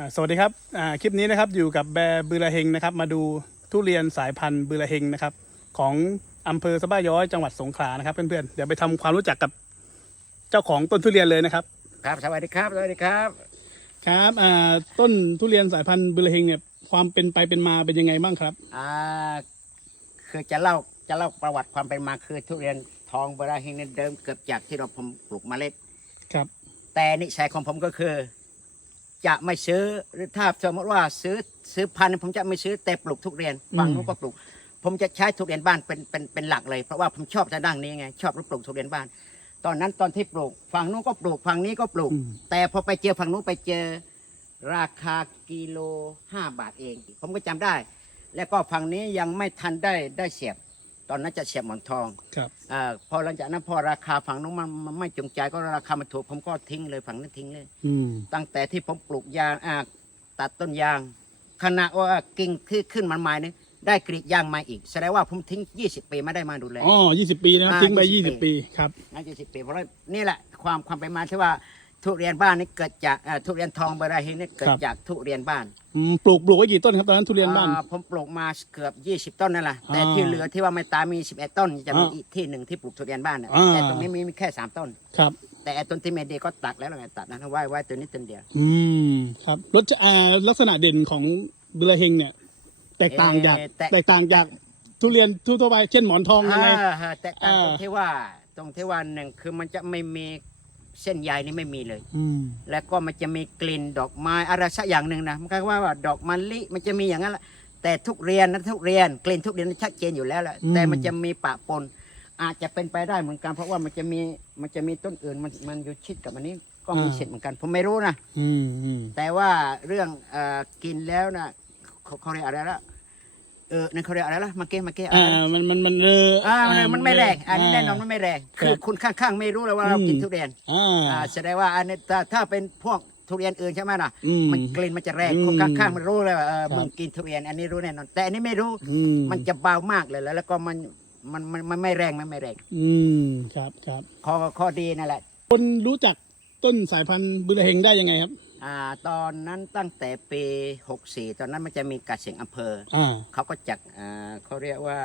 อ่าสวัสดีครับอ่าคลิปนี้นะครับอยู่กับแบร์บือระเฮงนะครับ มาดูทุเรียนสายพันธุ์บือระเฮงนะครับ ของอำเภอสะบ้าย้อยจังหวัดสงขลานะครับเพื่อนๆเดี๋ยวไปทำความรู้จักกับเจ้าของต้นทุเรียนเลยนะครับ ครับสวัสดีครับสวัสดีครับครับอ่าต้นทุเรียนสายพันธุ์บือระเฮงเนี่ยความเป็นไปเป็นมาเป็นยังไงบ้างครับอ่าคือจะเล่าจะเล่าประวัติความเป็นมาคือทุเรียนทองเบราฮิงเนี่ยเดิมเกิดจากที่เราผมปลูกเมล็ดครับ แต่นิสัยของผมก็คือ จะไม่ซื้อหรือถ้าสมมติว่าซื้อซื้อพันธุ์ผมจะไม่ซื้อแต่ปลูกทุเรียนฝั่งนู้นก็ปลูก ผมจะใช้ทุเรียนบ้านเป็นเป็นเป็นหลักเลย เพราะว่าผมชอบจะดั้งนี้ไงชอบปลูกทุเรียนบ้าน ตอนนั้นตอนที่ปลูกฝั่งนู้นก็ปลูกฝั่งนี้ก็ปลูกอืมแต่พอไปเจอฝั่งนู้นไปเจอ ราคากิโลห้าบาทเอง ผมก็จำได้ แล้วก็ฝั่งนี้ยังไม่ทันได้ได้เสียบ ตอนนั้นจะเสียบหมอนทองครับอาพอหลังจากนั้นพอราคาฝั่งนู้นมันมันไม่จงใจก็ราคามันถูกผมก็ทิ้งเลยฝั่งนั้นทิ้งเลย อืมตั้งแต่ที่ผมปลูกยางอ่าตัดต้นยางขณะว่ากิ่งที่ขึ้นมันใหม่เนี่ยได้กรีดยางมาอีกแสดงว่าผมทิ้ง 20 ปีไม่ได้มาดูแล อ๋อยี่สิบปีนะครับอ่าทิ้งไป20ยี่สิบปีครับ น่าจะสิปีเพราะว่านี่แหละความความเป็นมาที่ว่า ทุเรียนบ้านนี่เกิดจากอ่าทุเรียนทองเบอราฮินนี่เกิดจากทุเรียนบ้านอืมปลูกปลูกไว้กี่ต้นครับตอนนั้นทุเรียนบ้าน อ่าผมปลูกมาเกือบ 20 ต้นนั่นแหละแต่อ่าที่เหลือที่ว่าไม่ตายมี 11 ต้น จะมีอ่าอีกที่หนึ่งที่ปลูกทุเรียนบ้านน่ะอ่า แต่ตรงนี้มีมีแค่3ต้น ครับ แต่ไอ้ต้นที่ไม่ดีก็ตัดแล้วไงตัดนะไว้ไว้ตัวนี้ต้นเดียว อืมครับรสชาอ่าลักษณะเด่นของบือระเฮงเนี่ย แตกต่างจากเอ่อแตก แตกต่างจากทุเรียนทั่วๆไปเช่นหมอนทองยังไง อ่าฮะแต่ต่างตรงอ่าที่ว่าตรงที่ว่าหนึ่งคือมันจะไม่มี เส้นใยนี่ไม่มีเลย อืม แล้วก็มันจะมีกลิ่นดอกไม้อะไรสักอย่างหนึ่งนะมันก็ว่าว่าดอกมะลิมันจะมีอย่างนั้นแหละแต่ทุกเรียนนะทุกเรียนกลิ่นทุกเรียนชัดเจนอยู่แล้วแหละแต่มันจะมีปะปน อาจจะเป็นไปได้เหมือนกัน เพราะว่ามันจะมีมันจะมีต้นอื่นมันมันอยู่ชิดกับอันนี้ก็มีสิทธิ์เหมือนกันผมไม่รู้นะ อืมอืมแต่ว่าเรื่องเอ่อกินแล้วนะเขาเขาเรียกอะไรละ เออนั่นเขาเรียกอะไรละเมื่อกี้เมื่อกี้อะไรอ่านะมันมันมันเอออ่ามันมันไม่แรง อันนี้าแน่นอนมันไม่แรงครับคือคุณข้างๆไม่รู้เลยว่าเราอืมกินทุเรียนอ่าอ่าแสดงว่าอันนี้ถ้าถ้าเป็นพวกทุเรียนอื่นใช่ไหมล่ะอืมมันกลิ่นมันจะแรงอืมคนข้างๆมันรู้เลยว่าเออครับมึงกินทุเรียน อันนี้รู้แน่นอน แต่อันนี้ไม่รู้อืมมันจะเบามากเลยแล้ว แล้วก็มันมันมันมันไม่แรงมันไม่แรง อืมครับครับข้อข้อดีนั่นแหละ คนรู้จักต้นสายพันธุ์บือระเฮงได้ยังไงครับ อ่าตอนนั้นตั้งแต่ปี 64 ตอนนั้นมันจะมีการเสียงอำเภอ อ่า เขาก็จัดอ่าเขาเรียกว่า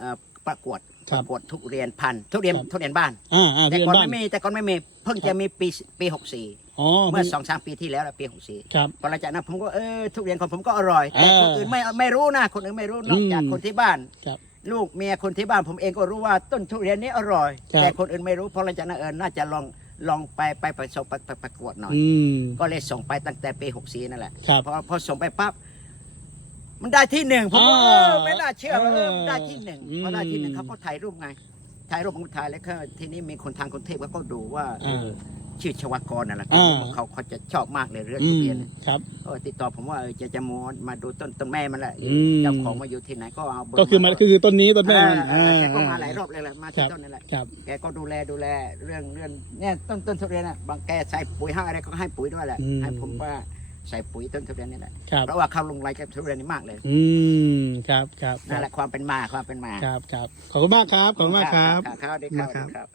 อ่าประกวดคปรับระกวดทุเรียนพันธุ์ทุเรียนครับ ทุเรียนบ้าน อ่าอ่าแต่ที่ก่อนบ้านไม่มีแต่ก่อนไม่มีเพิ่งครับจะมีปีปีหกสี่อ๋อเมื่อสองสามปีที่แล้วแหละปีหกสี่ครับ พอหลังจากนั้นผมก็เออทุเรียนของผมก็อร่อย แต่อ่าคนอื่นไม่ไม่รู้นะคนอื่นไม่รู้นอกจากอืม คนที่บ้าน ครับ ลูกเมียคนที่บ้านผมเองก็รู้ว่าต้นทุเรียนนี้อร่อย ครับแต่คนอื่นไม่รู้พอหลังจากนั้นเออน่าจะลอง ลองไปไปประสบไปไปประกวดหน่อย อืม ก็เลยส่งไปตั้งแต่ปีหกสี่นั่นแหละครับพอพอส่งไปปั๊บมันได้ที่หนึ่งผมว่าอ่าเออไม่น่าเชื่อว่าเออมันได้ที่หนึ่งอืมพอได้ที่หนึ่งเขาก็ถ่ายรูปไงถ่ายรูปมันถ่ายแล้วก็ทีนี้มีคนทางคนเทพก็ดูว่าเอออ่า ชื่อชวากรนั่นแหละอ่า เขาเขาจะชอบมากเลยเรื่องอืทุมเรียนครับก็ติดต่อผมว่าเออจะจะมามาดูต้นต้นแม่มันแหละอืม เจ้าของมาอยู่ที่ไหนก็เอาเบร์ก็คือมันคือต้นนี้ต้นแม่อ่ามันอ่าอ่าแกก็มาหลายรอบเลยแหละมาครัที่บต้นนั่นแหละ ครับ แกก็ดูแลดูแลเรื่องเรื่องเนี่ยต้นต้นทุเรียนน่ะบางแกใส่ปุ๋ยให้อะไรก็ให้ปุ๋ยด้วยแหละอืม ให้ผมว่าใส่ปุ๋ยต้นทุเรียนนี่แหละครับ เพราะว่าเขาลงรายกับทุเรียนนี่มากเลยอืมครับครับนั่นแหละความเป็นมาความเป็นมาครับครับขอบคุณมากครับขอบคุณมากครับ ครับครับดีครับครับดีครับ